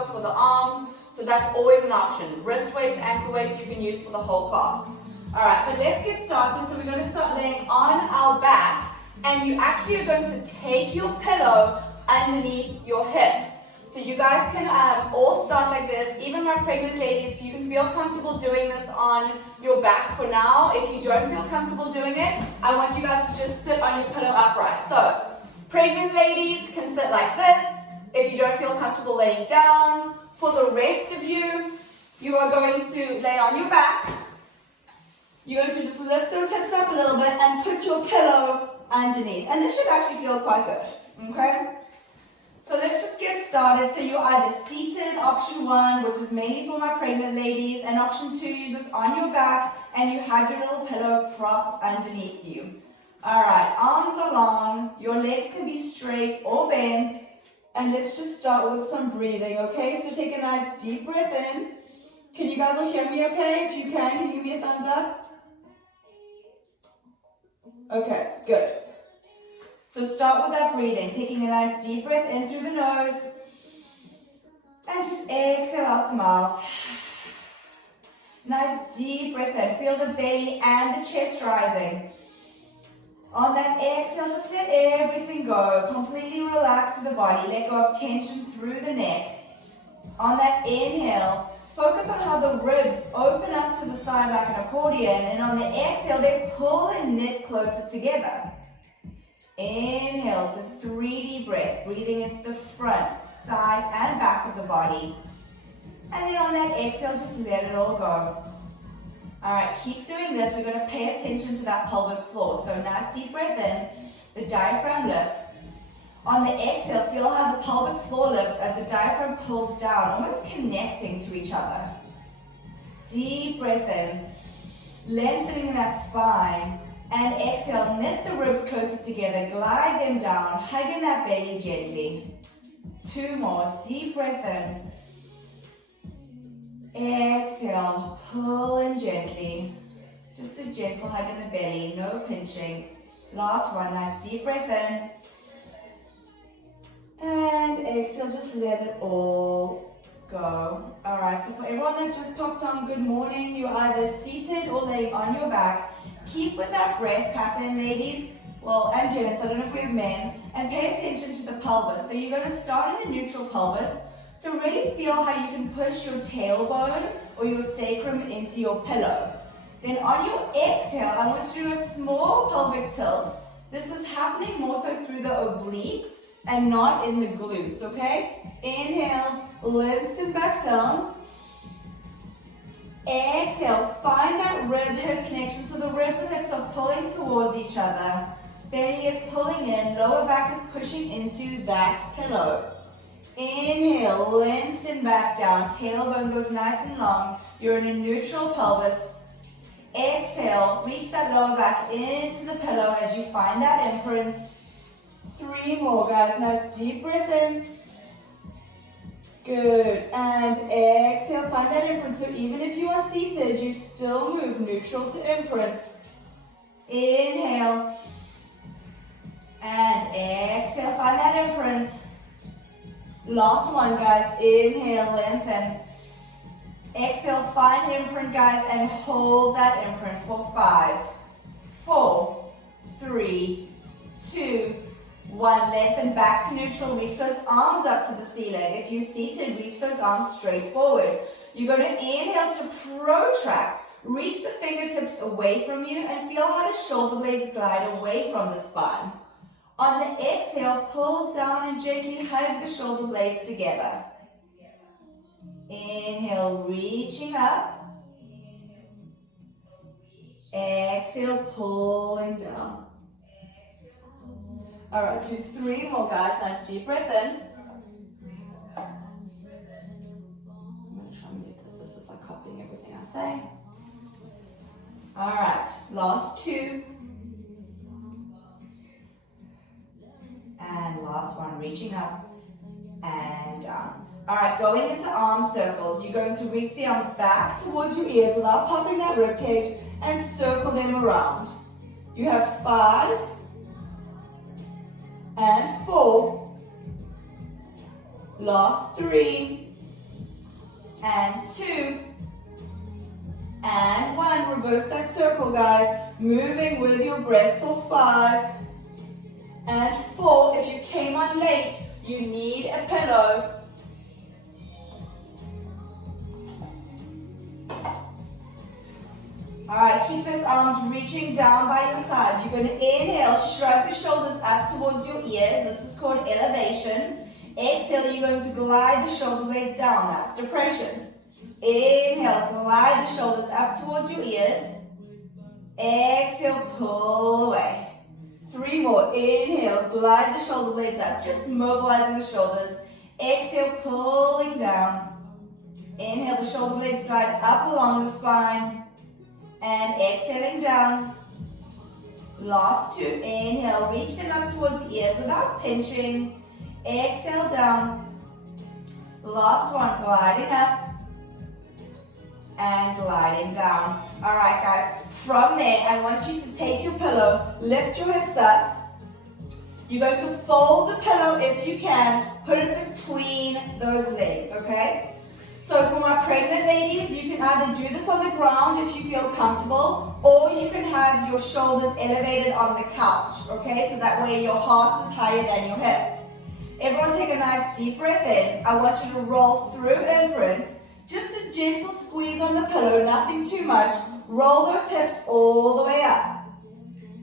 work for the arms, so that's always an option. Wrist weights, ankle weights you can use for the whole class. Alright, but let's get started. So we're going to start laying on our back, and you actually are going to take your pillow underneath your hips. So you guys can all start like this. Even my pregnant ladies, if you can feel comfortable doing this on your back for now. If you don't feel comfortable doing it, I want you guys to just sit on your pillow upright. So pregnant ladies can sit like this. If you don't feel comfortable laying down. For the rest of you, you are going to lay on your back. You're going to just lift those hips up a little bit and put your pillow underneath. And this should actually feel quite good, okay? So let's just get started. So you're either seated, option 1, which is mainly for my pregnant ladies, and option 2, you're just on your back and you have your little pillow propped underneath you. Alright, arms are long, your legs can be straight or bent, and let's just start with some breathing, okay? So take a nice deep breath in. Can you guys all hear me okay? If you can you give me a thumbs up? Okay, good. So start with that breathing, taking a nice deep breath in through the nose, and just exhale out the mouth. Nice deep breath in, feel the belly and the chest rising. On that exhale, just let everything go, completely relax through the body, let go of tension through the neck. On that inhale, focus on how the ribs open up to the side like an accordion, and on the exhale, they pull and knit closer together. Inhale to 3D breath, breathing into the front, side, and back of the body. And then on that exhale, just let it all go. Alright, keep doing this. We're going to pay attention to that pelvic floor. So nice deep breath in, the diaphragm lifts. On the exhale, feel how the pelvic floor lifts as the diaphragm pulls down, almost connecting to each other. Deep breath in, lengthening that spine. And exhale, knit the ribs closer together, glide them down, hugging that belly gently. 2 more, deep breath in. Exhale, pull in gently. Just a gentle hug in the belly, no pinching. Last one, nice deep breath in. And exhale, just let it all go. Alright, so for everyone that just popped on, good morning. You're either seated or laying on your back. Keep with that breath pattern, ladies. Well, and gents, I don't know if we have men. And pay attention to the pelvis. So you're going to start in the neutral pelvis. So really feel how you can push your tailbone or your sacrum into your pillow. Then on your exhale, I want you to do a small pelvic tilt. This is happening more so through the obliques and not in the glutes, okay? Inhale, lengthen back down. Exhale, find that rib-hip connection. So the ribs and hips are pulling towards each other. Belly is pulling in, lower back is pushing into that pillow. Inhale, lengthen back down. Tailbone goes nice and long. You're in a neutral pelvis. Exhale, reach that lower back into the pillow as you find that imprint. 3 more, guys. Nice deep breath in. Good. And exhale, find that imprint. So even if you are seated, you still move neutral to imprint. Inhale. And exhale, find that imprint. Last one, guys. Inhale, lengthen. Exhale, find imprint, guys, and hold that imprint for 5, 4, 3, 2, 1. Lengthen back to neutral. Reach those arms up to the ceiling. If you're seated, reach those arms straight forward. You're going to inhale to protract. Reach the fingertips away from you and feel how the shoulder blades glide away from the spine. On the exhale, pull down and gently hug the shoulder blades together. Inhale, reaching up. Exhale, pulling down. All right, do 3 more, guys. Nice deep breath in. I'm going to try and mute this. This is like copying everything I say. All right, last 2. And last one, reaching up and down. All right, going into arm circles. You're going to reach the arms back towards your ears without popping that rib cage and circle them around. You have 5 and 4. Last 3 and 2, and 1. Reverse that circle, guys. Moving with your breath for 5, and 4. If you came on late, you need a pillow. Alright, keep those arms reaching down by your side. You're going to inhale, shrug the shoulders up towards your ears. This is called elevation. Exhale, you're going to glide the shoulder blades down. That's depression. Inhale, glide the shoulders up towards your ears. Exhale, pull away. 3 more. Inhale, glide the shoulder blades up, just mobilizing the shoulders. Exhale, pulling down. Inhale, the shoulder blades glide up along the spine. And exhaling down. Last 2. Inhale, reach them up towards the ears without pinching. Exhale down. Last 1, gliding up. And gliding down. Alright guys, from there, I want you to take your pillow, lift your hips up. You're going to fold the pillow if you can, put it between those legs, okay? So for my pregnant ladies, you can either do this on the ground if you feel comfortable, or you can have your shoulders elevated on the couch, okay? So that way your heart is higher than your hips. Everyone take a nice deep breath in. I want you to roll through imprint. Just a gentle squeeze on the pillow, nothing too much. Roll those hips all the way up.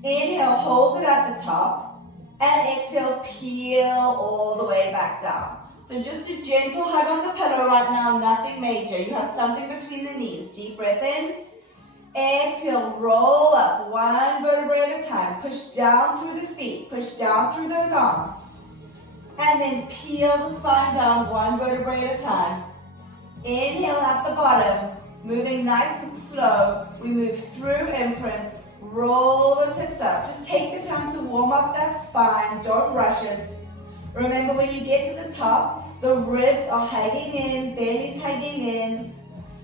Inhale, hold it at the top. And exhale, peel all the way back down. So just a gentle hug on the pillow right now, nothing major. You have something between the knees. Deep breath in. Exhale, roll up 1 vertebrae at a time. Push down through the feet. Push down through those arms. And then peel the spine down 1 vertebrae at a time. Inhale at the bottom. Moving nice and slow. We move through imprint. Roll the hips up. Just take the time to warm up that spine. Don't rush it. Remember, when you get to the top, the ribs are hugging in, belly's hugging in,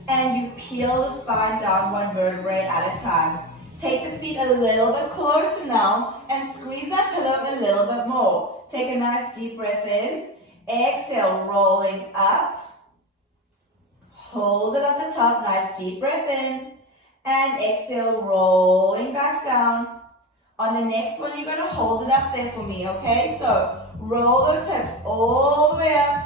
and you peel the spine down 1 vertebrae at a time. Take the feet a little bit closer now and squeeze that pillow a little bit more. Take a nice deep breath in. Exhale, rolling up. Hold it at the top, nice deep breath in. And exhale, rolling back down. On the next one, you're going to hold it up there for me, okay? So roll those hips all the way up.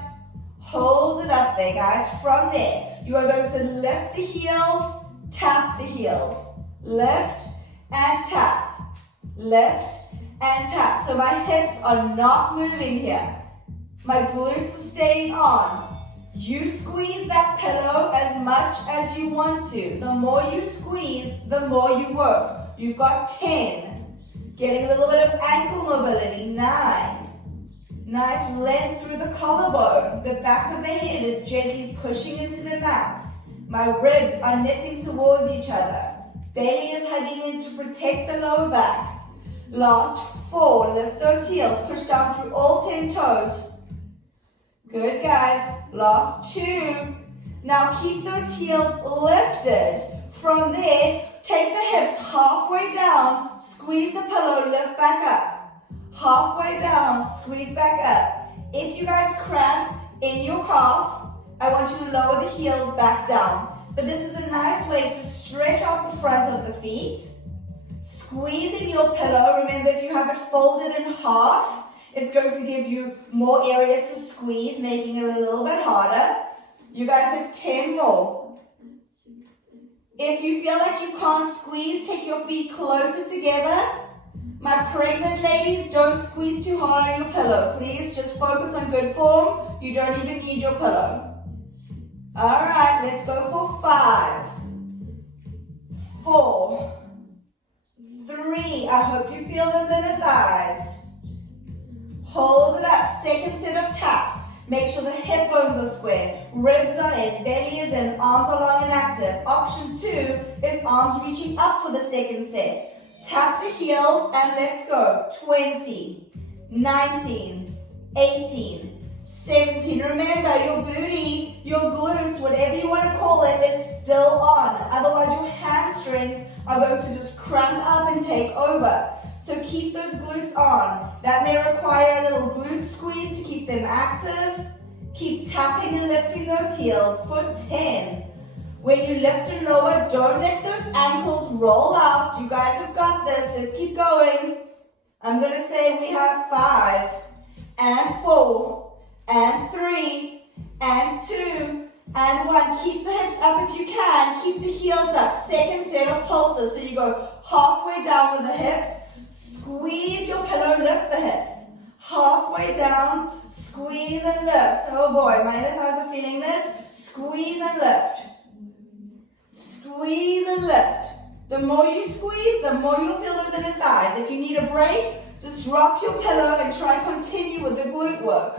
Hold it up there, guys. From there, you are going to lift the heels, tap the heels. Lift and tap. Lift and tap. So my hips are not moving here. My glutes are staying on. You squeeze that pillow as much as you want to. The more you squeeze, the more you work. You've got 10. Getting a little bit of ankle mobility. 9. Nice length through the collarbone. The back of the head is gently pushing into the mat. My ribs are knitting towards each other. Belly is hugging in to protect the lower back. Last 4. Lift those heels. Push down through all 10 toes. Good, guys. Last 2. Now keep those heels lifted. From there, take the hips halfway down. Squeeze the pillow. Lift back up. Halfway down, squeeze back up. If you guys cramp in your calf, I want you to lower the heels back down. But this is a nice way to stretch out the front of the feet. Squeezing your pillow. Remember, if you have it folded in half, it's going to give you more area to squeeze, making it a little bit harder. You guys have 10 more. If you feel like you can't squeeze, take your feet closer together. My pregnant ladies, don't squeeze too hard on your pillow. Please just focus on good form. You don't even need your pillow. All right, let's go for 5, 4, 3. I hope you feel those inner thighs. Hold it up. Second set of taps. Make sure the hip bones are square. Ribs are in, belly is in, arms are long and active. Option 2 is arms reaching up for the second set. Tap the heels and let's go. 20, 19, 18, 17. Remember, your booty, your glutes, whatever you want to call it, is still on. Otherwise, your hamstrings are going to just cramp up and take over. So keep those glutes on. That may require a little glute squeeze to keep them active. Keep tapping and lifting those heels for 10. When you lift and lower, don't let those ankles roll out. You guys have got this. Let's keep going. I'm going to say we have 5 and 4 and 3 and 2 and 1. Keep the hips up if you can. Keep the heels up. Second set of pulses. So you go halfway down with the hips. Squeeze your pillow, lift the hips. Halfway down, squeeze and lift. Oh boy, my inner thighs are feeling this. Squeeze and lift. Squeeze and lift. The more you squeeze, the more you'll feel those inner thighs. If you need a break, just drop your pillow and try continue with the glute work.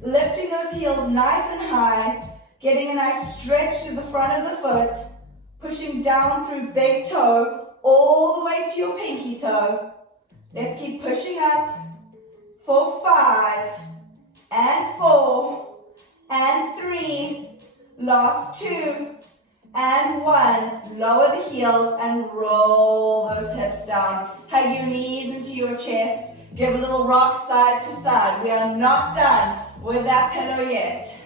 Lifting those heels nice and high, getting a nice stretch to the front of the foot, pushing down through big toe, all the way to your pinky toe. Let's keep pushing up for 5 and 4 and 3, last 2 and 1. Lower the heels and roll those hips down. Hug your knees into your chest. Give a little rock side to side. We are not done with that pillow yet.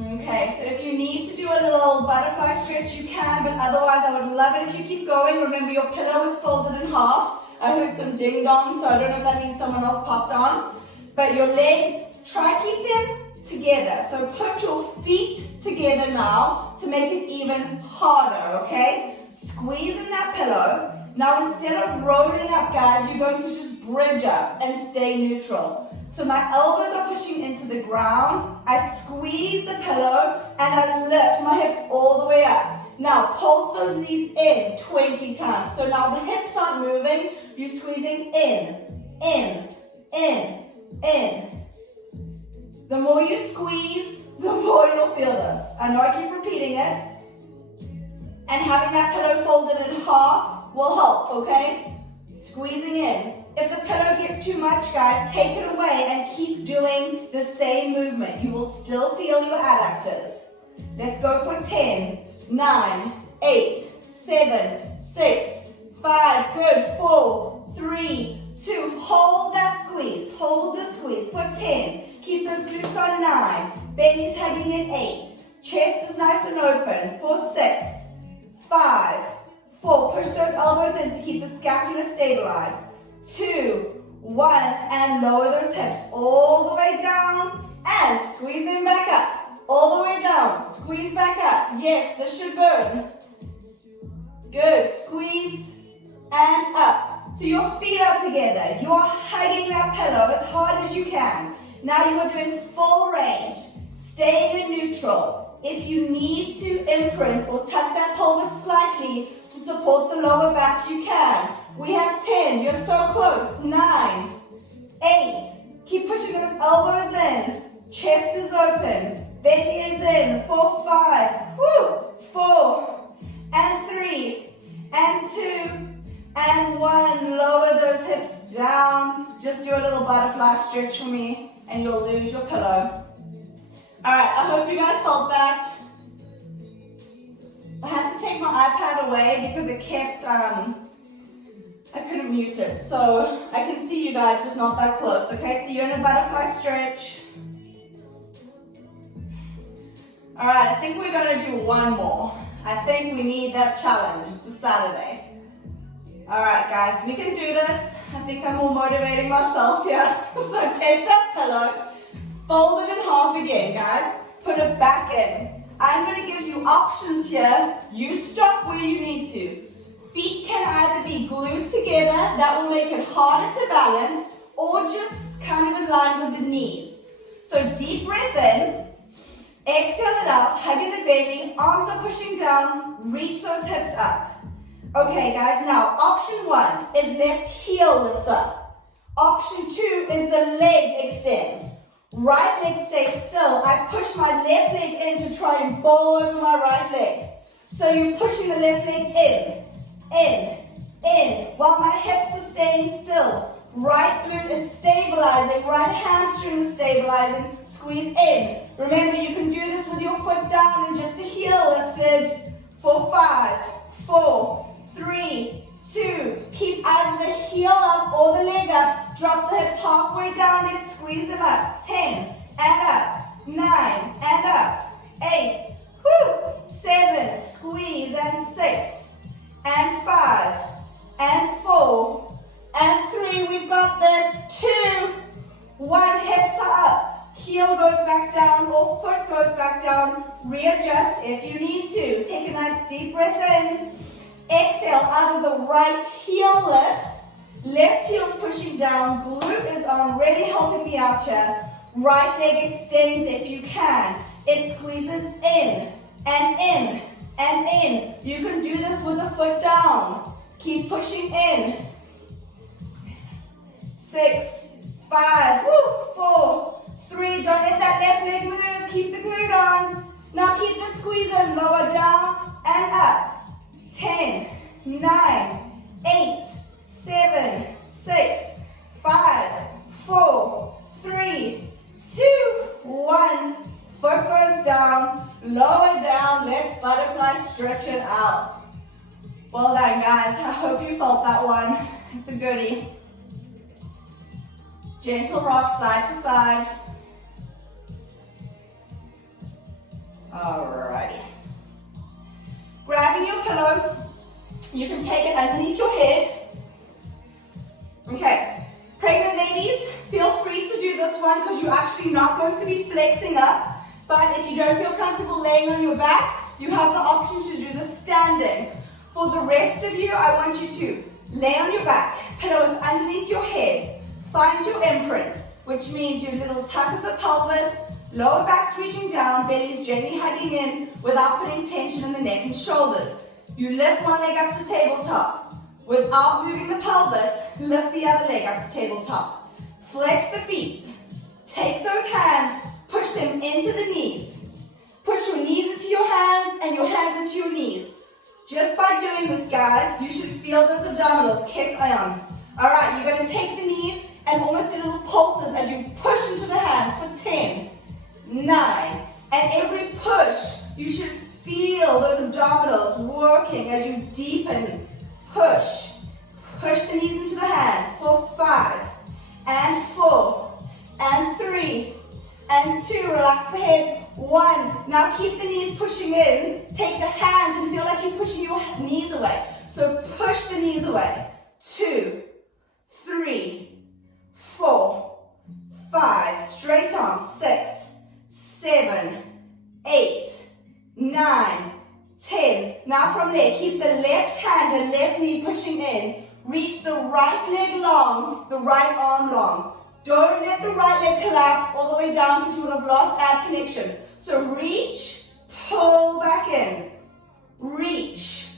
Okay, so if you need to do a little butterfly stretch, you can, but otherwise I would love it if you keep going. Remember, your pillow is folded in half. I heard some ding dong, so I don't know if that means someone else popped on. But your legs, try keep them together. So put your feet together now to make it even harder, okay? Squeeze in that pillow. Now instead of rolling up, guys, you're going to just bridge up and stay neutral. So my elbows are pushing into the ground. I squeeze the pillow and I lift my hips all the way up. Now pulse those knees in 20 times. So now the hips aren't moving. You're squeezing in, in, in, in. The more you squeeze, the more you'll feel this. I know I keep repeating it. And having that pillow folded in half will help, okay? Squeezing in. If the pillow gets too much, guys, take it away and keep doing the same movement. You will still feel your adductors. Let's go for 10, 9, 8, 7, 6, 5, good, 4, 3, 2, hold that squeeze, hold the squeeze for 10, keep those glutes on 9, belly's hugging in 8, chest is nice and open for 6, 5, 4, push those elbows in to keep the scapula stabilized, 2, 1, and lower those hips all the way down and squeeze them back up, all the way down, squeeze back up, yes, this should burn, good, squeeze and up. So your feet are together. You are hugging that pillow as hard as you can. Now you are doing full range, staying in neutral. If you need to imprint or tuck that pelvis slightly to support the lower back, you can. We have 10. You're so close. 9, 8. Keep pushing those elbows in. Chest is open. Belly is in. 4, 5. Woo! 4 and 3 and 2. And 1, lower those hips down. Just do a little butterfly stretch for me and you'll lose your pillow. All right, I hope you guys felt that. I had to take my iPad away because it kept, I couldn't mute it. So I can see you guys, just not that close. Okay, so you're in a butterfly stretch. All right, I think we're gonna do one more. I think we need that challenge. It's a Saturday. All right, guys, we can do this. I think I'm more motivating myself here. So take that pillow, fold it in half again, guys. Put it back in. I'm going to give you options here. You stop where you need to. Feet can either be glued together, that will make it harder to balance, or just kind of in line with the knees. So deep breath in, exhale it out, hugging the belly, arms are pushing down, reach those hips up. Okay, guys, now option 1 is left heel lifts up. Option 2 is the leg extends. Right leg stays still. I push my left leg in to try and bowl over my right leg. So you're pushing the left leg in, while my hips are staying still. Right glute is stabilizing, right hamstring is stabilizing. Squeeze in. Remember, you can do this with your foot down and just the heel lifted. For 5, 4, 3, 2, keep either the heel up or the leg up, drop the hips halfway down, let's squeeze them up, 10, and up, 9, and up, 8, woo, 7, squeeze, and 6, and 5, and 4, and 3, we've got this, 2, 1, hips are up, heel goes back down or foot goes back down, readjust if you need to, take a nice deep breath in, exhale out of the right heel lifts, left heel's pushing down, glute is on, really helping me out here, right leg extends if you can, it squeezes in, and in, and in, you can do this with the foot down, keep pushing in, 6, 5, woo, 4, 3, don't let that left leg move, keep the glute on, now keep the squeeze in, lower down, and up, 10, 9, 8, 7, 6, 5, 4, 3, 2, 1, foot goes down, lower down, let's butterfly stretch it out. Well done guys, I hope you felt that one, it's a goodie. Gentle rock side to side. Alrighty. Grabbing your pillow, you can take it underneath your head. Okay, pregnant ladies, feel free to do this one because you're actually not going to be flexing up. But if you don't feel comfortable laying on your back, you have the option to do this standing. For the rest of you, I want you to lay on your back, pillow is underneath your head, find your imprint, which means your little tuck of the pelvis, lower back's reaching down, belly's gently hugging in without putting tension in the neck and shoulders. You lift one leg up to tabletop. Without moving the pelvis, lift the other leg up to tabletop. Flex the feet. Take those hands, push them into the knees. Push your knees into your hands and your hands into your knees. Just by doing this, guys, you should feel those abdominals kick on. All right, you're going to take the knees and almost do little pulses as you push into the hands for 10, 9, and every push, you should feel those abdominals working as you deepen. Push. Push the knees into the hands for 5, and 4, and 3, and 2. Relax the head. 1. Now keep the knees pushing in. Take the hands and feel like you're pushing your knees away. So push the knees away. 2, 3, 4, 5. Straight arms. 6, 7, 8, 9, 10. Now from there, keep the left hand and left knee pushing in. Reach the right leg long, the right arm long. Don't let the right leg collapse all the way down because you would have lost ab connection. So reach, pull back in. Reach,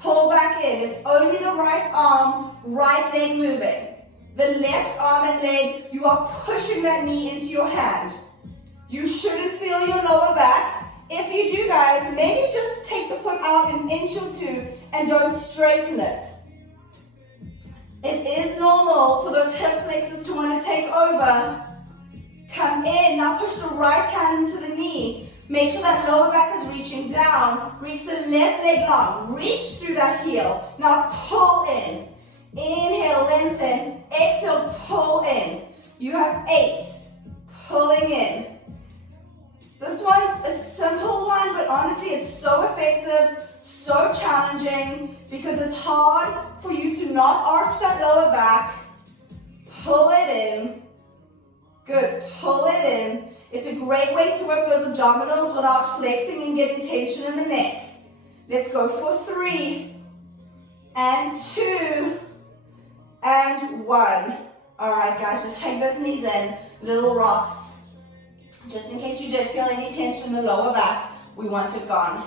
pull back in. It's only the right arm, right leg moving. The left arm and leg, you are pushing that knee into your hand. You shouldn't feel your lower back. If you do, guys, maybe just take the foot out an inch or two and don't straighten it. It is normal for those hip flexors to want to take over. Come in. Now push the right hand into the knee. Make sure that lower back is reaching down. Reach the left leg long. Reach through that heel. Now pull in. Inhale, lengthen. Exhale, pull in. You have 8. Pulling in. This one's a simple one, but honestly it's so effective, so challenging, because it's hard for you to not arch that lower back. Pull it in. Good, pull it in. It's a great way to work those abdominals without flexing and getting tension in the neck. Let's go for 3, and 2, and 1. All right, guys, just take those knees in, little rocks. Just in case you did feel any tension in the lower back, we want it gone.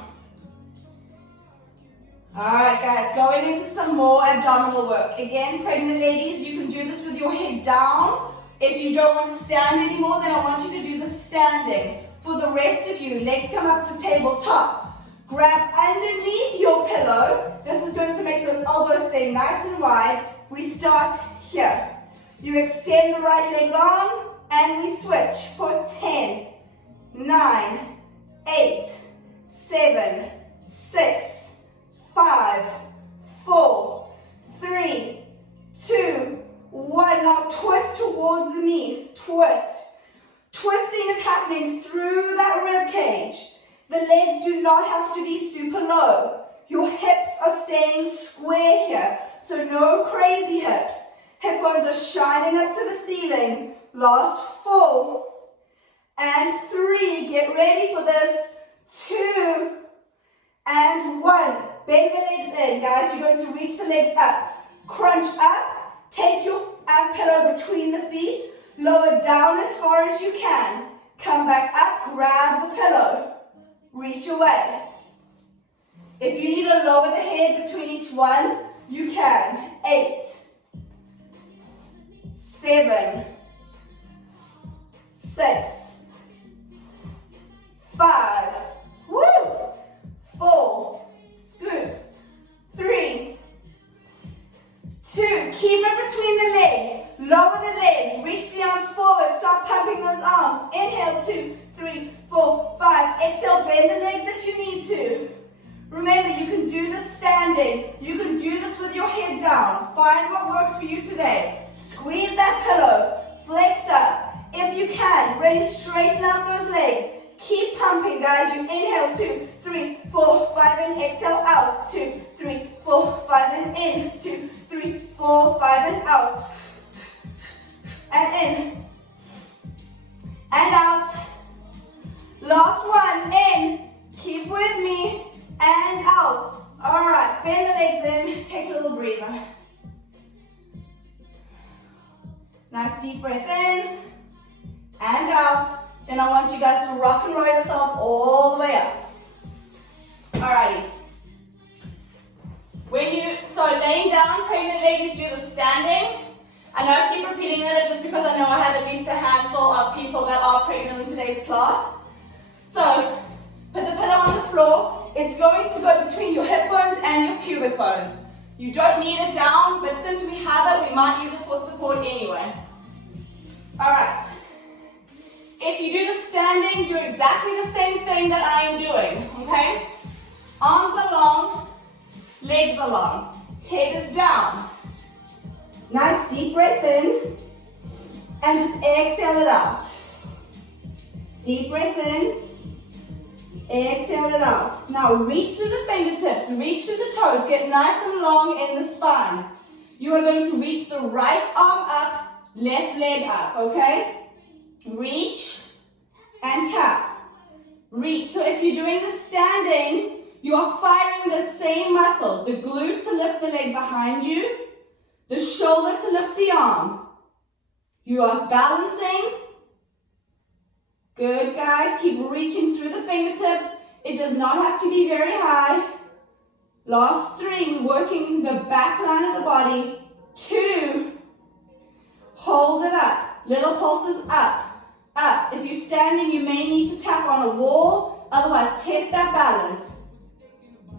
Alright guys, going into some more abdominal work. Again, pregnant ladies, you can do this with your head down. If you don't want to stand anymore, then I want you to do the standing. For the rest of you, legs come up to tabletop. Grab underneath your pillow. This is going to make those elbows stay nice and wide. We start here. You extend the right leg long, and we switch for 10, 9, 8, 7, 6, 5, 4, 3, 2, 1. Now twist towards the knee. Twist. Twisting is The legs do not have to be super low. Your hips are staying square here, so no crazy hips. Hip bones are shining up to the ceiling. Last 4 and 3. Get ready for this. 2 and 1. Bend the legs in, guys. You're going to reach the legs up. Crunch up. Take your pillow between the feet. Lower down as far as you can. Come back up. Grab the pillow. Reach away. If you need to lower the head between each one, you can. 8, 7, 6, 5, woo, 4, scoop, 3, 2, keep it between the legs, lower the legs, reach the arms forward, start pumping those arms, inhale, 2, 3, 4, 5, exhale, bend the legs if you need to. Remember, you can do this standing, you can do this with your head down, find what works for you today. Squeeze that pillow, flex up, if you can, really straighten out those legs. Keep pumping, guys. You inhale, 2, 3, 4, 5, and exhale out. 2, 3, 4, 5, and in. 2, 3, 4, 5, and out. And in. And out. Last one, in. Keep with me. And out. All right, bend the legs in. Take a little breather. Nice deep breath in. And out. Then I want you guys to rock and roll yourself all the way up. Alrighty. So laying down, pregnant ladies do the standing. I know I keep repeating that, it's just because I know I have at least a handful of people that are pregnant in today's class. So, put the pillow on the floor. It's going to go between your hip bones and your pubic bones. You don't need it down, but since we have it, we might use it for support anyway. Alright. If you do the standing, do exactly the same thing that I am doing, okay? Arms are long, legs are long, head is down. Nice deep breath in, and just exhale it out. Deep breath in, exhale it out. Now reach to the fingertips, reach to the toes, get nice and long in the spine. You are going to reach the right arm up, left leg up, okay? Reach and tap. Reach. So if you're doing the standing, you are firing the same muscles. The glute to lift the leg behind you, the shoulder to lift the arm. You are balancing. Good, guys. Keep reaching through the fingertip. It does not have to be very high. Last 3, we're working the back line of the body. 2, hold it up. Little pulses up. Up. If you're standing, you may need to tap on a wall, otherwise test that balance.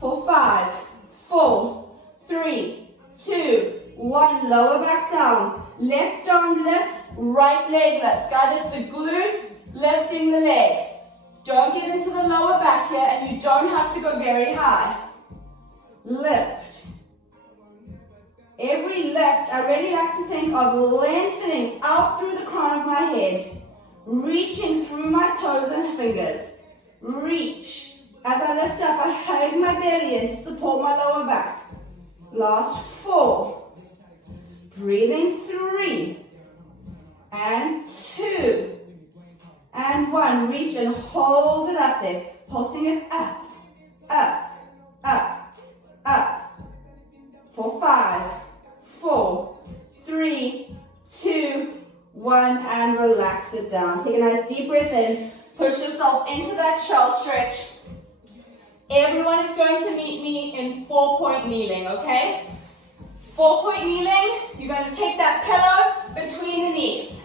For 5, 4, 3, 2, 1. Lower back down. Left arm lifts, right leg lifts. Guys, it's the glute lifting the leg. Don't get into the lower back here, and you don't have to go very high. Lift. Every lift, I really like to think of lengthening out through the crown of my head. Reaching through my toes and fingers. Reach. As I lift up, I hug my belly in to support my lower back. Last 4. Breathing 3. And 2. And 1. Reach and hold it up there. Pulsing it up, up, up, up. For 5, 4, 3, 2, 1, and relax it down. Take a nice deep breath in. Push yourself into that shell stretch. Everyone is going to meet me in 4-point kneeling, okay? 4-point kneeling, you're going to take that pillow between the knees.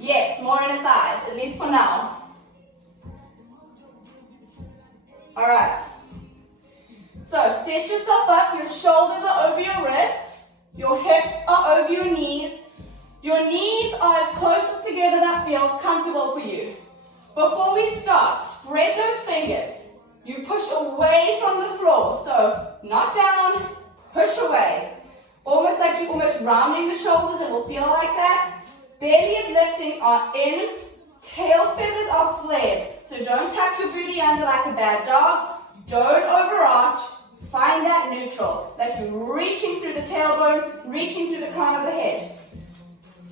Yes, more in the thighs, at least for now. All right. So set yourself up, your shoulders are over your wrist, your hips are over your knees. Your knees are as close as together that feels comfortable for you. Before we start, spread those fingers. You push away from the floor. So not down, push away. Almost like you're almost rounding the shoulders. It will feel like that. Belly is lifting, are in. Tail feathers are flared. So don't tuck your booty under like a bad dog. Don't overarch. Find that neutral, like you're reaching through the tailbone, reaching through the crown of the head.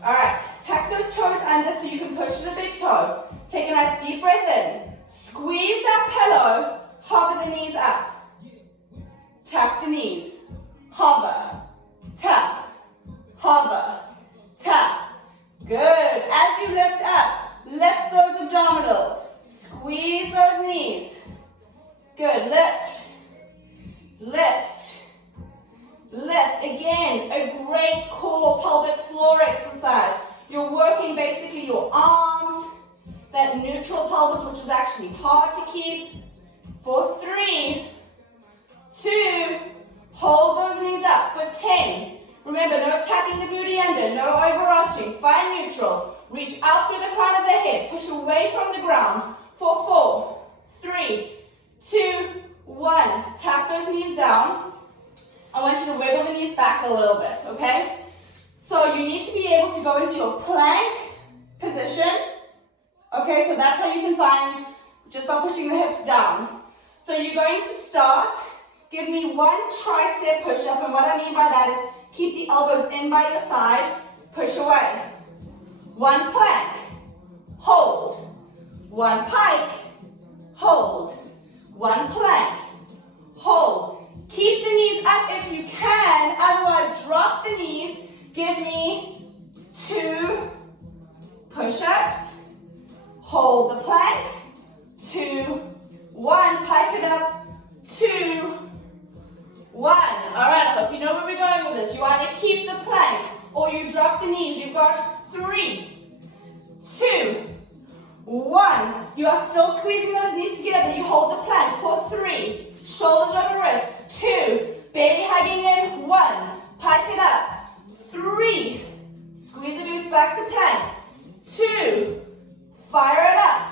All right, tuck those toes under so you can push to the big toe. Take a nice deep breath in. Squeeze that pillow, hover the knees up. Tuck the knees, hover, tuck, hover, tuck. Good. As you lift up, lift those abdominals. Squeeze those knees. Good. Lift. Lift. Lift. Again, a great core pelvic floor exercise. You're working basically your arms, that neutral pelvis, which is actually hard to keep. For 3, 2, hold those knees up. For 10. Remember, no tucking the booty under, no overarching. Find neutral. Reach out through the crown of the head. Push away from the ground. For 4, 3, 2, 1. Tap those knees down. I want you to wiggle the knees back a little bit, okay? So you need to be able to go into your plank position. Okay, so that's how you can find just by pushing the hips down. So you're going to start. Give me 1 tricep push-up, and what I mean by that is keep the elbows in by your side, push away. 1 plank, hold. 1 pike, hold. 1 plank, hold. Keep the knees up if you can, otherwise drop the knees. Give me 2 push-ups, hold the plank, 2, 1, pike it up, 2, 1. All right, I hope you know where we're going with this. You either keep the plank or you drop the knees. You've got 3, 2, 1. You are still squeezing those knees together. You hold the plank for 3. Shoulders over wrist. 2. Belly hugging in. 1. Pike it up. 3. Squeeze the glutes back to plank. 2. Fire it up.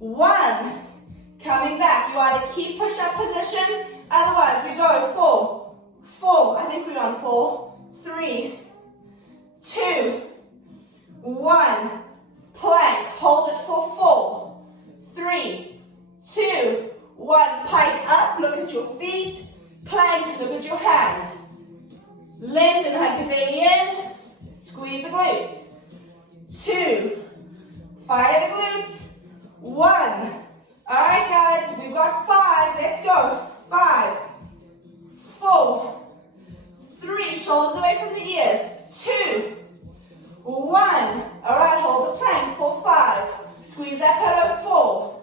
1. Coming back. You either keep push-up position. Otherwise, we go 4. I think we're on 4. 3, 2, 1. Plank. Hold it for 4, 3, 2, 1. Pike up. Look at your feet. Plank. Look at your hands. Lengthen. Hug the belly in. Squeeze the glutes. 2. Fire the glutes. 1. All right, guys. We've got 5. Let's go. 5, 4, 3, shoulders away from the ears, 2, 1. All right, hold the plank for 5. Squeeze that pillow,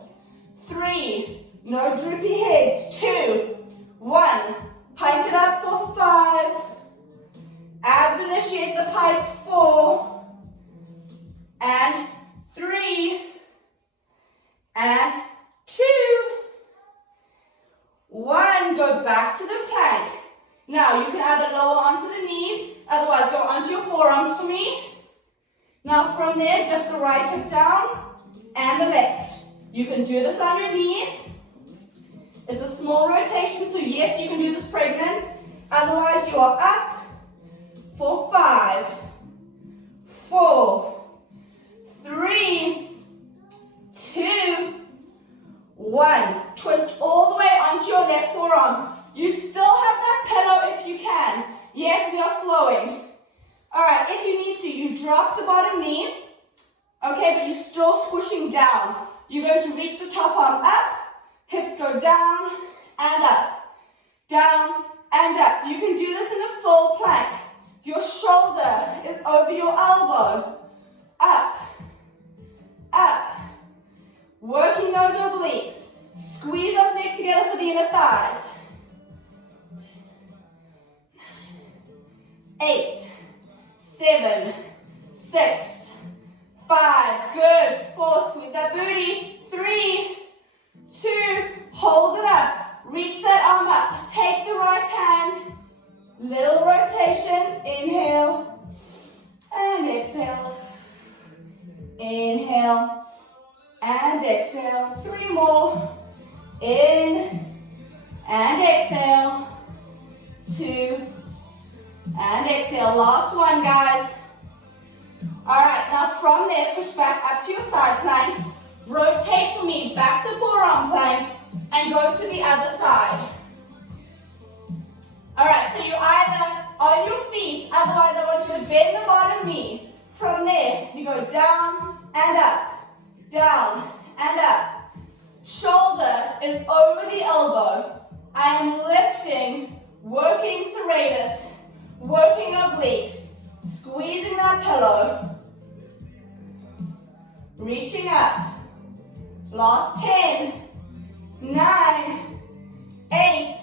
4, 3, no droopy heads, 2, 1. Pike it up for 5. Abs initiate the pike, 4, and 3, and 2. 1, go back to the plank. Now you can either lower onto the knees, otherwise go onto your forearms for me. Now from there, dip the right hip down and the left. You can do this on your knees. It's a small rotation, so yes, you can do this pregnant. Otherwise, you are up for 5, 4, 3, 2, 1. Twist all the way onto your left forearm. You still have that pillow if you can. Yes, we are flowing. All right, if you need to, you drop the bottom knee. Okay, but you're still squishing down. You're going to reach the top arm up. Hips go down and up. Down and up. You can do this in a full plank. Your shoulder is over your elbow. Up. Up. Working those obliques. Squeeze those legs together for the inner thighs. 8, 7, 6, 5. Good. 4. Squeeze that booty. 3, 2. Hold it up. Reach that arm up. Take the right hand. Little rotation. Inhale and exhale. Inhale and exhale. 3 more. In and exhale. 2 and exhale. Last one, guys. All right, now from there, push back up to your side plank. Rotate for me back to forearm plank and go to the other side. Alright, so you're either on your feet, otherwise I want you to bend the bottom knee. From there, you go down and up, down and up. Shoulder is over the elbow. I am lifting, working serratus, working obliques, squeezing that pillow, reaching up. Last 10, 9, 8,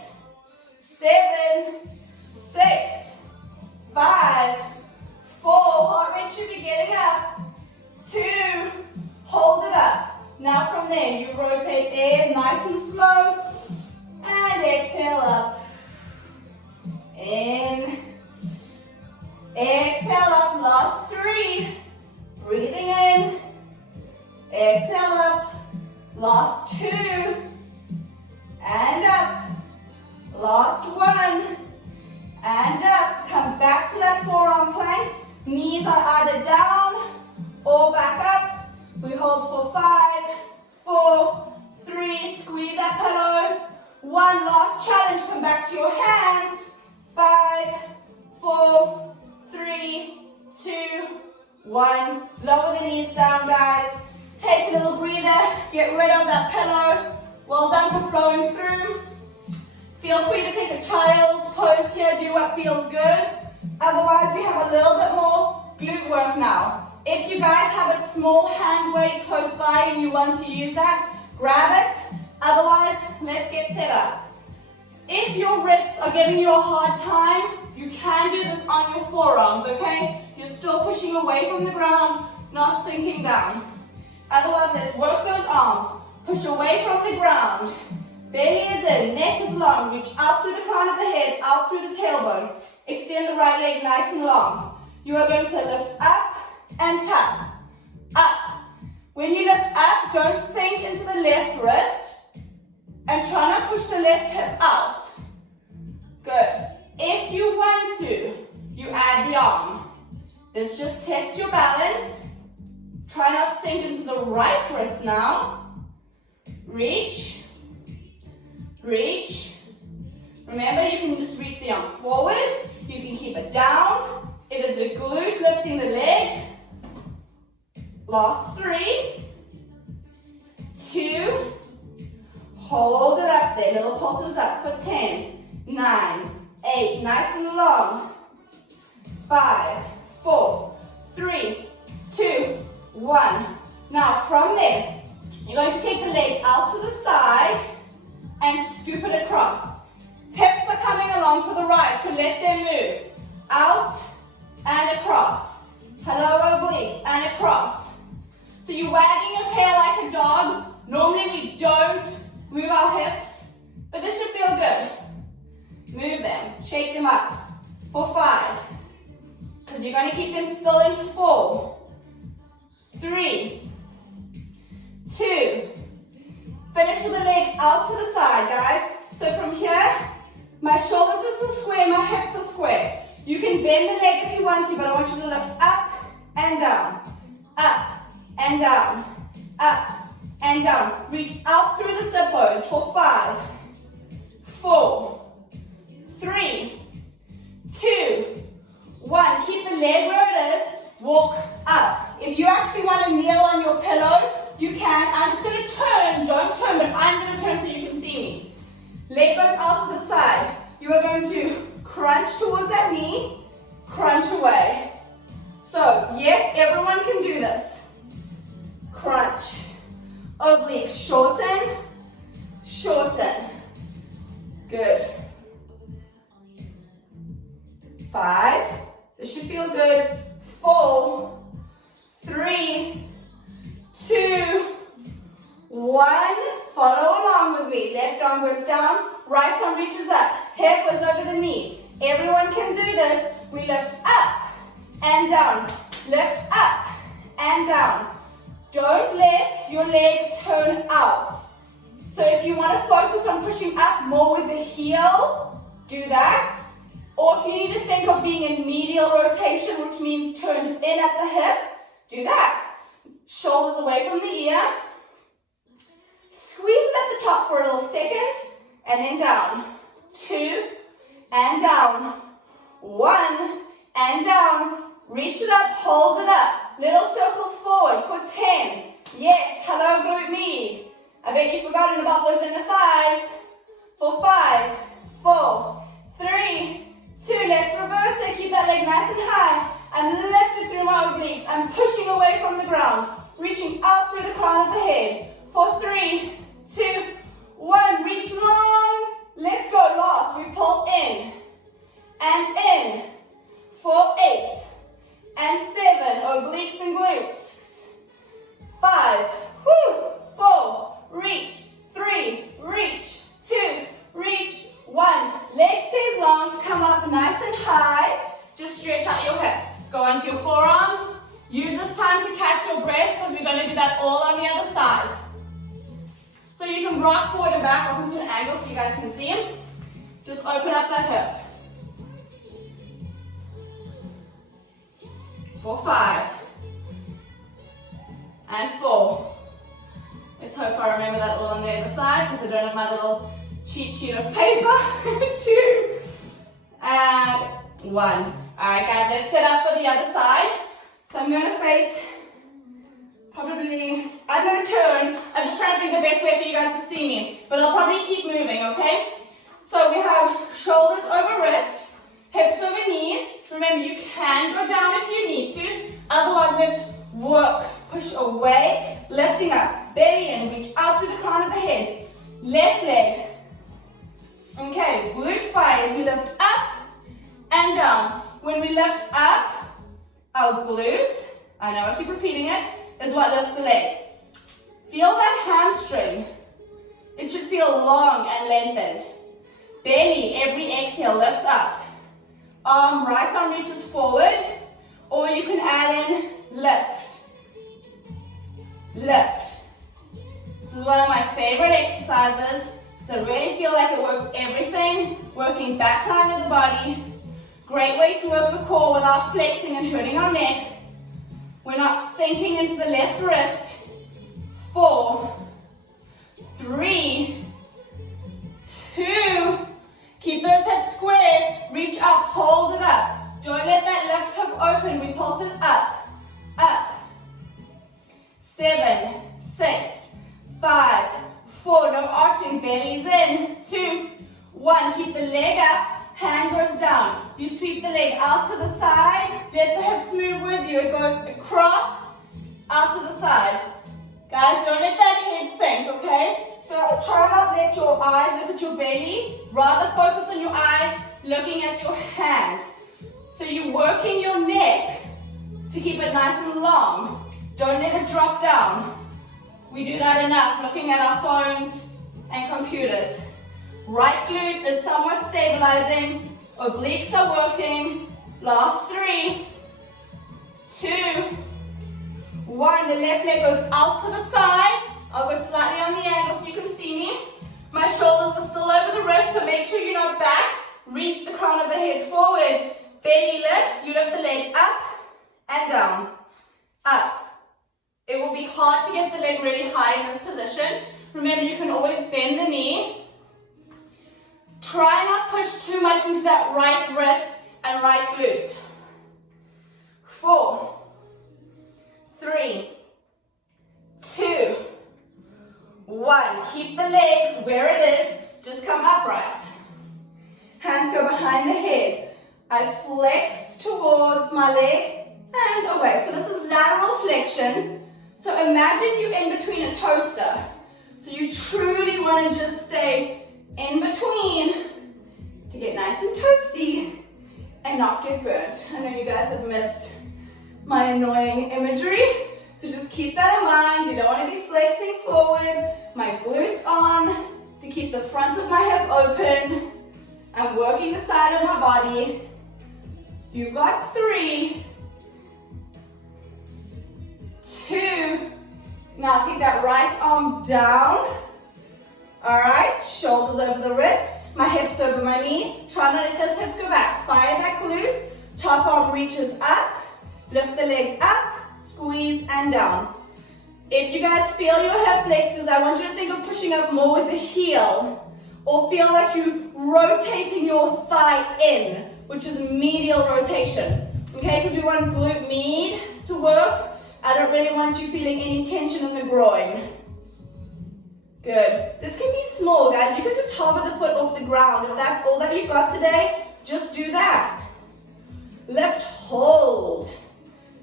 7, 6, 5, 4, heart rate should be getting up, 2, hold it up. Now from there, you rotate in nice and slow, and exhale up. In, exhale up, last 3, breathing in, exhale up, last 2, and up, last 1, and up. Come back to that forearm plank, knees are either down or back up. We hold for 5, 4, 3, squeeze that pillow, 1, last challenge, come back to your hands, 5, 4, 3, 2, 1, lower the knees down, guys. Take a little breather, get rid of that pillow. Well done for flowing through. Feel free to take a child's pose here, do what feels good. Otherwise, we have a little bit more glute work now. If you guys have a small hand weight close by and you want to use that, grab it. Otherwise, let's get set up. If your wrists are giving you a hard time, you can do this on your forearms, okay? You're still pushing away from the ground, not sinking down. Otherwise, let's work those arms. Push away from the ground. Belly is in, neck is long. Reach out through the crown of the head, out through the tailbone. Extend the right leg nice and long. You are going to lift up and tap. Up. When you lift up, don't sink into the left wrist. And try not to push the left hip out. Good. If you want to, you add the arm. This just tests your balance. Try not to sink into the right wrist now. Reach. Reach. Remember, you can just reach the arm forward. You can keep it down. It is the glute lifting the leg. Last 3, 2, hold it up there. Little pulses up for 10, 9, 8, nice and long. 5, 4, 3, 2, 1. Now from there, you're going to take the leg out to the side and scoop it across. Hips are coming along for the ride, so let them move. Out and across. Hello, obliques, and across. So you're wagging your tail like a dog. Normally we don't move our hips, but this should feel good. Move them, shake them up for 5. Because you're going to keep them still in 4, 3, 2. Finish with the leg out to the side, guys. So from here, my shoulders are still square, my hips are square. You can bend the leg if you want to, but I want you to lift up and down, up and down, up and down. Reach out through the sit bones for 5, 4, 3, 2, 1. Keep the leg where it is. Walk up. If you actually want to kneel on your pillow, you can. I'm just going to turn. Don't turn, but I'm going to turn so you can see me. Leg goes out to the side. You are going to crunch towards that knee, crunch away. So, yes, everyone can do this. Crunch. Oblique. Shorten. Shorten. Good. 5. This should feel good. 4, 3, 2, 1. Follow along with me. Left arm goes down, right arm reaches up. Hip goes over the knee. Everyone can do this. We lift up and down. Lift up and down. Don't let your leg turn out. So if you want to focus on pushing up more with the heel, do that. Or if you need to think of being in medial rotation, which means turned in at the hip, do that. Shoulders away from the ear. top for a little second, and then down. 2, and down. 1, and down. Reach it up, hold it up. Little circles forward for 10. Yes, hello glute med. I bet you've forgotten about those inner thighs. For 5, 4, 3, 2. Let's reverse it. Keep that leg nice and high. I'm lifted through my obliques. I'm pushing away from the ground. Reaching up through the crown of the head. For 3, 2, 1. Reach long. Let's go. Last. We pull in. And in. For 8. And 7. Obliques and glutes. 5. 4. Reach. 3. Reach. 2. Reach. 1. Leg stays long. Come up nice and high. Just stretch out your hip. Go onto your forearms. Use this time to catch your breath because we're going to do that all on the other side. So you can rock forward and back up into an angle so you guys can see him. Just open up that hip. For 5. And 4. Let's hope I remember that all on the other side because I don't have my little cheat sheet of paper. 2. And 1. Alright guys, let's set up for the other side. So I'm going to face, I'm going to turn. I'm just trying to think the best way for you guys to see me. But I'll probably keep moving, okay? So we have shoulders over wrist, hips over knees. Remember, you can go down if you need to. Otherwise, let's work. Push away, lifting up. Belly in, reach out to the crown of the head. Left leg. Okay, glute fire as we lift up and down. When we lift up, our glute, I know I keep repeating it, is what lifts the leg. Feel that hamstring. It should feel long and lengthened. Belly, every exhale lifts up. Right arm reaches forward, or you can add in lift. Lift. This is one of my favorite exercises. So I really feel like it works everything, working back line of the body. Great way to work the core without flexing and hurting our neck. We're not sinking into the left wrist. 4, 3, 2. Keep those hips square. Reach up, hold it up. Don't let that left hip open. We pulse it up, up. 7, 6, 5, 4. No arching. Belly's in. 2, 1. Keep the leg up. Hand goes down. You sweep the leg out to the side. Let the hips move with you. It goes across, out to the side. Guys, don't let that head sink, okay? So try not let your eyes look at your belly. Rather focus on your eyes looking at your hand. So you're working your neck to keep it nice and long. Don't let it drop down. We do that enough looking at our phones and computers. Right glute is somewhat stabilizing. Obliques are working. Last 3, 2, 1. The left leg goes out to the side. I'll go slightly on the angle so you can see me. My shoulders are still over the wrist, so make sure you're not back. Reach the crown of the head forward. Belly lifts. You lift the leg up and down. Up. It will be hard to get the leg really high in this position. Remember, you can always bend the knee. Try not push too much into that right wrist and right glute. 4, 3, 2, 1. Keep the leg where it is. Just come upright. Hands go behind the head. I flex towards my leg and away. So this is lateral flexion. So imagine you're in between a toaster. So you truly want to just stay in between to get nice and toasty and not get burnt. I know you guys have missed my annoying imagery, so just keep that in mind. You don't want to be flexing forward. My glutes on to keep the front of my hip open. I'm working the side of my body. You've got 3, 2. Now take that right arm down. Alright, shoulders over the wrist, my hips over my knee. Try not to let those hips go back. Fire that glute. Top arm reaches up. Lift the leg up, squeeze and down. If you guys feel your hip flexors, I want you to think of pushing up more with the heel, or feel like you rotating your thigh in, which is medial rotation. Okay, because we want glute med to work. I don't really want you feeling any tension in the groin. Good. This can be small, guys. You can just hover the foot off the ground. If that's all that you've got today, just do that. Lift, hold.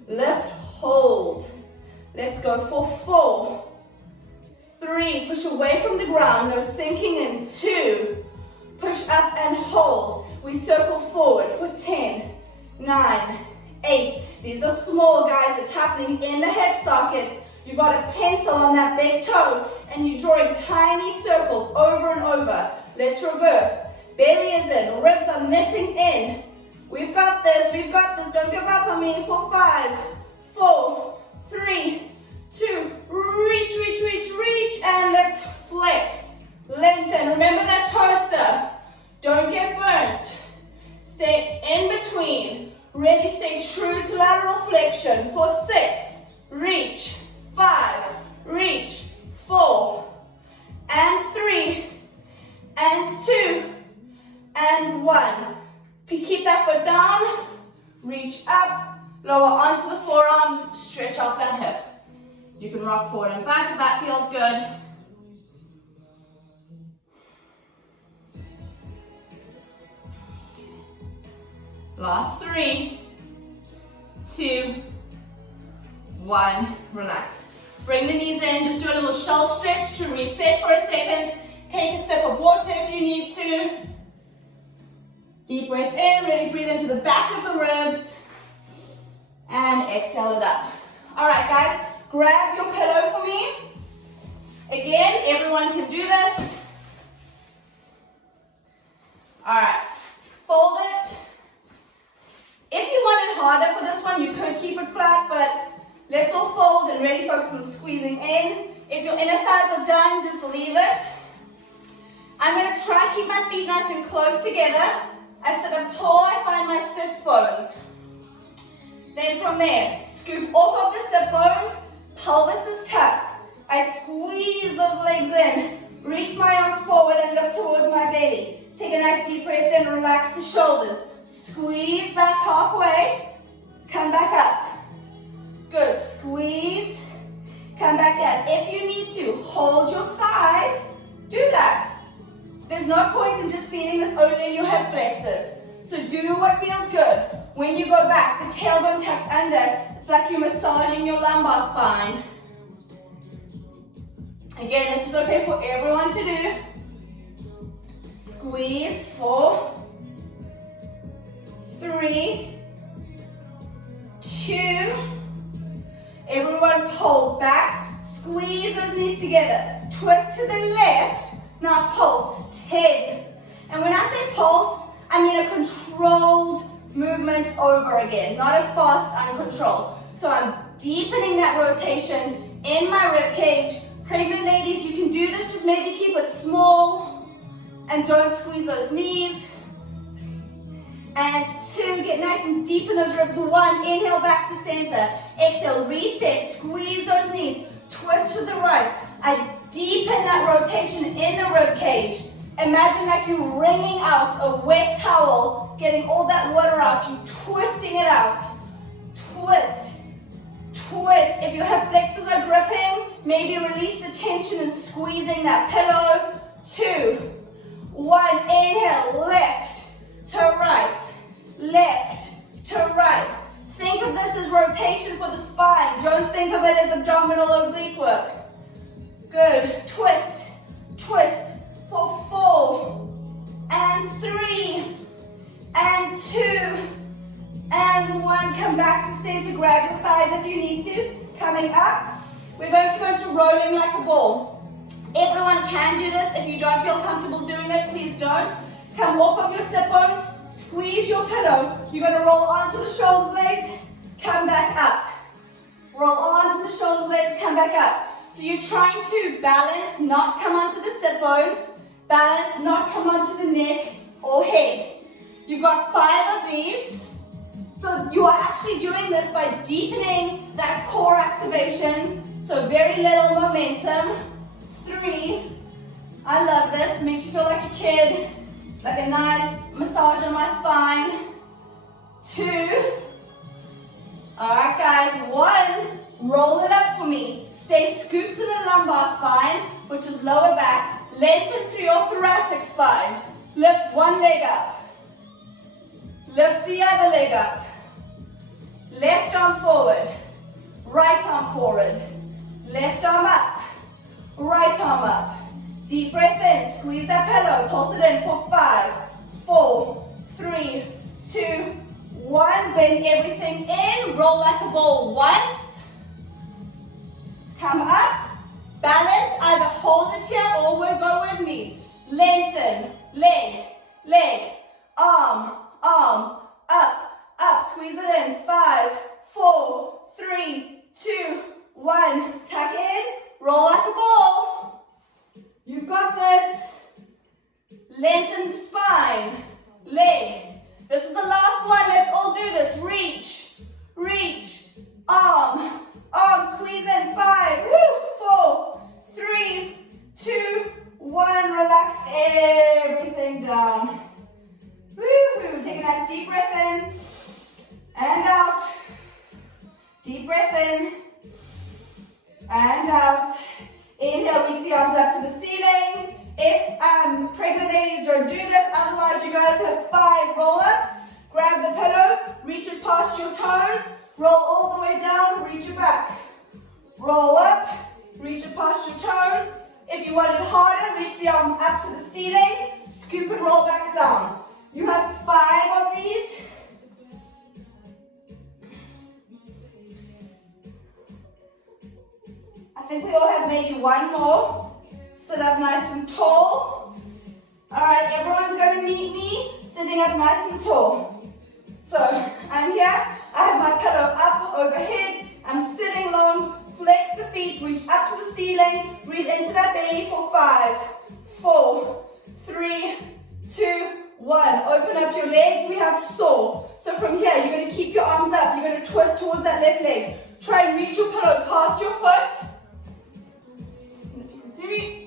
Lift, hold. Let's go for 4, 3, push away from the ground, no sinking in, 2, push up and hold. We circle forward for 10, 9, 8. These are small, guys. It's happening in the hip sockets. You've got a pencil on that big toe and you're drawing tiny circles over and over. Let's reverse. Belly is in, ribs are knitting in. We've got this, don't give up on me. For 5, 4, 3, 2, reach, and let's flex. Lengthen, remember that toaster. Don't get burnt. Stay in between. Really stay true to lateral flexion. For 6, reach. 5, reach. 4, and 3, and 2, and 1. Keep that foot down, reach up, lower onto the forearms, stretch out that hip. You can rock forward and back if that feels good. Last 3, 2, 1, relax. Bring the knees in, just do a little shell stretch to reset for a second. Take a sip of water if you need to. Deep breath in, really breathe into the back of the ribs. And exhale it up. All right, guys, grab your pillow for me. Again, everyone can do this. All right, fold it. If you want it harder for this one, you could keep it flat, but let's all fold and really focus on squeezing in. If your inner thighs are done, just leave it. I'm going to try to keep my feet nice and close together. I sit up tall, I find my sit bones. Then from there, scoop off of the sit bones, pelvis is tucked. I squeeze those legs in, reach my arms forward and look towards my belly. Take a nice deep breath in, relax the shoulders. Squeeze back halfway, come back up. Good, squeeze, come back up. If you need to, hold your thighs, do that. There's no point in just feeling this only in your hip flexors. So do what feels good. When you go back, the tailbone tucks under. It's like you're massaging your lumbar spine. Again, this is okay for everyone to do. Squeeze, 4, 3, 2. Everyone hold back. Squeeze those knees together. Twist to the left. Now pulse. 10. And when I say pulse, I mean a controlled movement over again, not a fast, uncontrolled. So I'm deepening that rotation in my rib cage. Pregnant ladies, you can do this, just maybe keep it small and don't squeeze those knees. And 2, get nice and deep in those ribs. 1, inhale back to center. Exhale, reset, squeeze those knees. Twist to the right. I deepen that rotation in the rib cage. Imagine like you're wringing out a wet towel, getting all that water out, you're twisting it out. Twist, twist. If your hip flexors are gripping, maybe release the tension and squeezing that pillow. 2, 1, inhale, left to right, left to right. Think of this as rotation for the spine. Don't think of it as abdominal oblique work. Good, twist, twist. For 4, and 3, and 2, and 1. Come back to center. Grab your thighs if you need to. Coming up, we're going to go into rolling like a ball. Everyone can do this. If you don't feel comfortable doing it, please don't. Come off of your sit bones. Squeeze your pillow. You're going to roll onto the shoulder blades. Come back up. Roll onto the shoulder blades. Come back up. So you're trying to balance, not come onto the sit bones. Balance, not come onto the neck or head. You've got 5 of these. So you are actually doing this by deepening that core activation, So very little momentum. 3. I love this. Makes you feel like a kid. Like a nice massage on my spine. 2. Alright guys, 1. Roll it up for me. Stay scooped to the lumbar spine, which is lower back. Lengthen through your thoracic spine. Lift one leg up. Lift the other leg up. Left arm forward. Right arm forward. Left arm up. Right arm up. Deep breath in. Squeeze that pillow. Pulse it in for 5, 4, 3, 2, 1. Bend everything in. Roll like a ball once. Come up. Balance. Either hold it here or we'll go with me. Lengthen. Leg. Leg. Arm. Arm. Up. Up. Squeeze it in. 5, 4, 3, 2, 1. Tuck in. Roll like a ball. You've got this. Lengthen the spine. Leg. This is the last one. Let's all do this. Reach. Reach. Arm. Arm. Squeeze in. 5, 4, 3, 2, 1. Relax everything down. Woo-hoo. Take a nice deep breath in and out. Deep breath in and out. Inhale, reach the arms up to the ceiling. If pregnant ladies don't do this, otherwise you guys have 5 roll-ups. Grab the pillow, reach it past your toes, roll all the way down, reach it back. Roll up, reach it past your toes. If you want it harder, reach the arms up to the ceiling, scoop and roll back down. You have 5 of these. I think we all have maybe 1 more. Sit up nice and tall. All right, everyone's gonna meet me sitting up nice and tall. So I'm here, I have my pillow up overhead. I'm sitting long, flex the feet, reach up to the ceiling. Breathe into that belly for 5, 4, 3, 2, 1. Open up your legs, we have saw. So from here, you're gonna keep your arms up. You're gonna twist towards that left leg. Try and reach your pillow past your foot.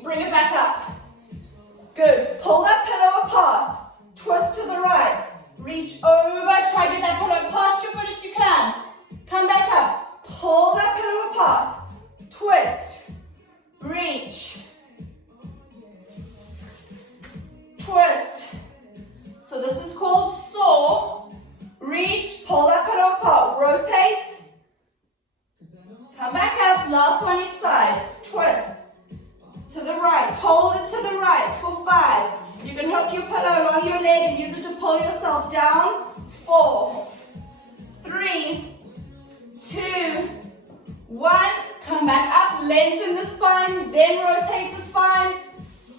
Bring it back up. Good. Pull that pillow apart. Twist to the right. Reach over. Try to get that pillow past your foot if you can. Come back up. Pull that pillow apart. Twist. Reach. Twist. So this is called saw. Reach. Pull that pillow apart. Rotate. Come back up. Last one each side. Twist. To the right, hold it to the right for 5. You can hook your pillow along your leg and use it to pull yourself down. 4, 3, 2, 1. Come back up, lengthen the spine, then rotate the spine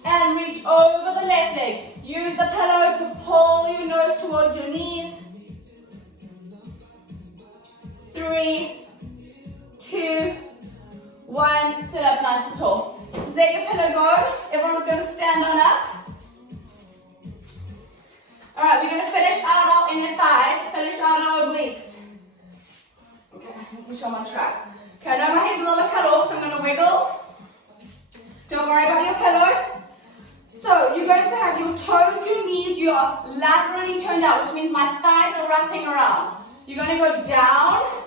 and reach over the left leg. Use the pillow to pull your nose towards your knees. 3, 2, 1. Sit up nice and tall. So let your pillow go. Everyone's going to stand on up. Alright, we're going to finish out our inner thighs, finish out our obliques. Okay, making sure I'm on track. Okay, I know my head's a little bit cut off, so I'm going to wiggle. Don't worry about your pillow. So you're going to have your toes, your knees, you are laterally turned out, which means my thighs are wrapping around. You're going to go down,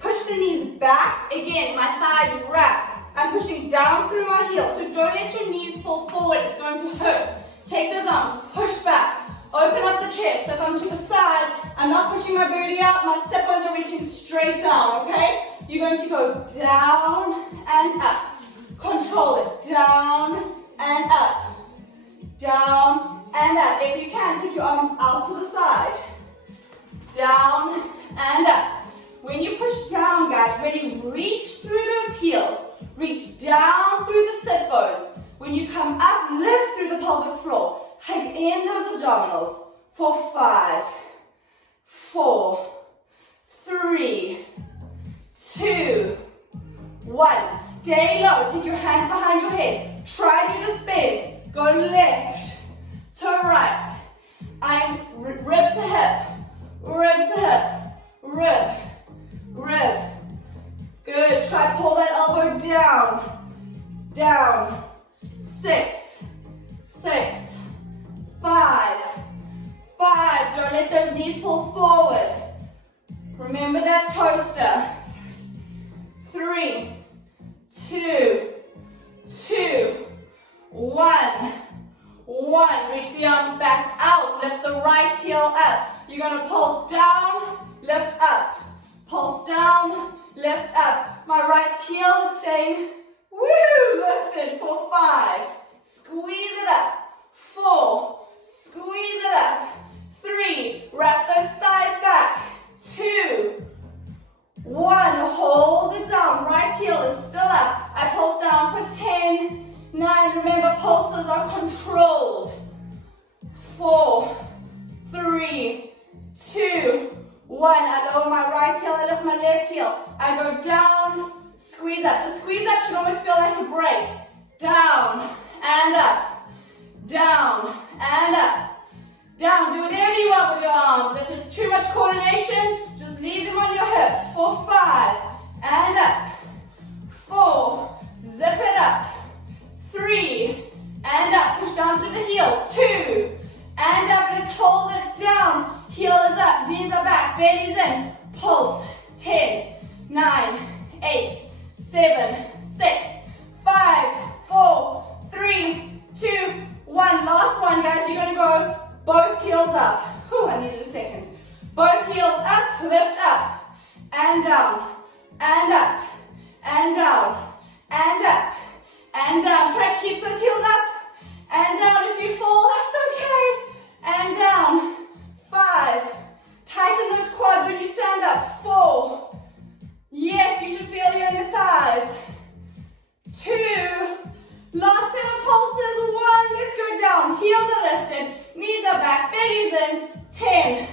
push the knees back. Again, my thighs wrap. I'm pushing down through my heels, so don't let your knees fall forward, it's going to hurt. Take those arms, push back, open up the chest. So if I'm to the side, I'm not pushing my booty out, my sit bones are reaching straight down, okay? You're going to go down and up. Control it, down and up. Down and up. If you can, take your arms out to the side. Down and up. When you push down, guys, really reach through those heels. Reach down through the sit bones. When you come up, lift through the pelvic floor. Hug in those abdominals for 5, 4, 3, 2, 1. Stay low. Take your hands behind your head. Try to do this bend. Go left to right. I'm rib to hip. Rib to hip. Rib. Rib. Good. Try to pull that elbow down. 1. 1. Reach the arms back out. Lift the right heel up. You're going to pulse down, lift up. Pulse down, lift up. My right heel is staying lifted for 5. Squeeze it up. 4. Squeeze it up. 3. Wrap those thighs back. 2. 1. Hold it down. Right heel is still up. I pulse down for 10. 9. Remember, pulses are controlled. 4. 3. 2. 1. I lower my right heel. I lift my left heel. I go down. Squeeze up. The squeeze up should almost feel like a break. Down and up. Down and up. Down. Do whatever you want with your arms. If it's too much coordination, just leave them on your hips. For 5 and up. 4. Zip it up. 3 and up. Push down through the heel. 2 and up. Let's hold it down. Heel is up. Knees are back. Belly's in. Pulse. 10, 9, 8, 7, 6, 5, 4, 3, 2, 1. Last one, guys. You're going to go both heels up. I needed a second. Both heels up, lift up, and down, and up, and down, and up, and down. Try to keep those heels up, and down. If you fall, that's okay. And down. 5. Tighten those quads when you stand up. 4. Yes, you should feel your inner thighs. 2. Last set of pulses. 1. Let's go down. Heels are lifted. Knees are back. Belly's in. 10.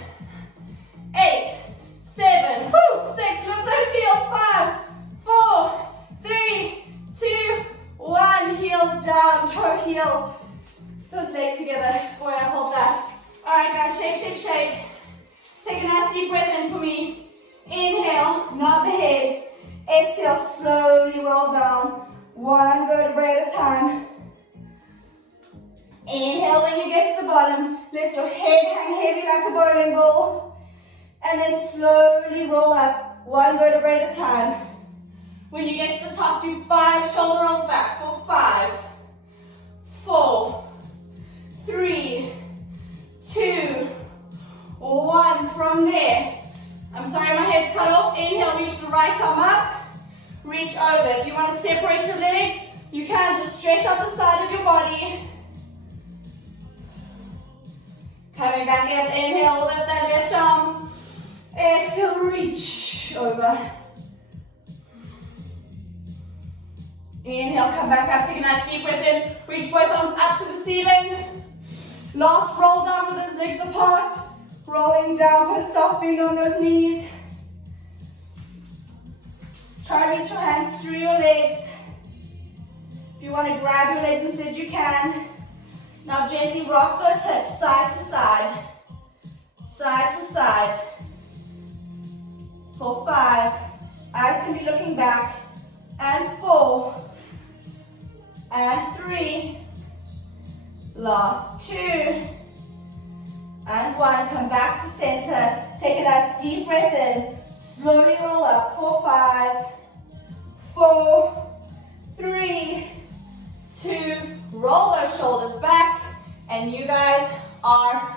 8. 7. 6. Lift those heels. 5. 4. 3. 2. 1. Heels down. Toe heel. Those legs together. Boy, I hold that. Alright guys, shake, shake, shake. Take a nice deep breath in for me. Inhale, nod the head. Exhale, slowly roll down. 1 vertebrae at a time. Inhale when you get to the bottom. Let your head hang heavy like a bowling ball. And then slowly roll up, 1 vertebrae at a time. When you get to the top, do 5 shoulder rolls back for 5, 4, 3, 2, 1. From there, I'm sorry my head's cut off. Inhale, reach the right arm up. Reach over. If you want to separate your legs, you can just stretch out the side of your body. Coming back up, inhale, lift that left arm. Exhale, reach over. Inhale, come back up, take a nice deep breath in. Reach both arms up to the ceiling. Last roll down with those legs apart. Rolling down, put a soft bend on those knees. Try to reach your hands through your legs. If you want to grab your legs instead, you can. Now gently rock those hips side to side. Side to side. For 5. Eyes can be looking back. And 4. And 3. Last 2. And 1. Come back to center. Take a nice deep breath in. Slowly roll up for 5, 4, 3, 2. Roll those shoulders back. And you guys are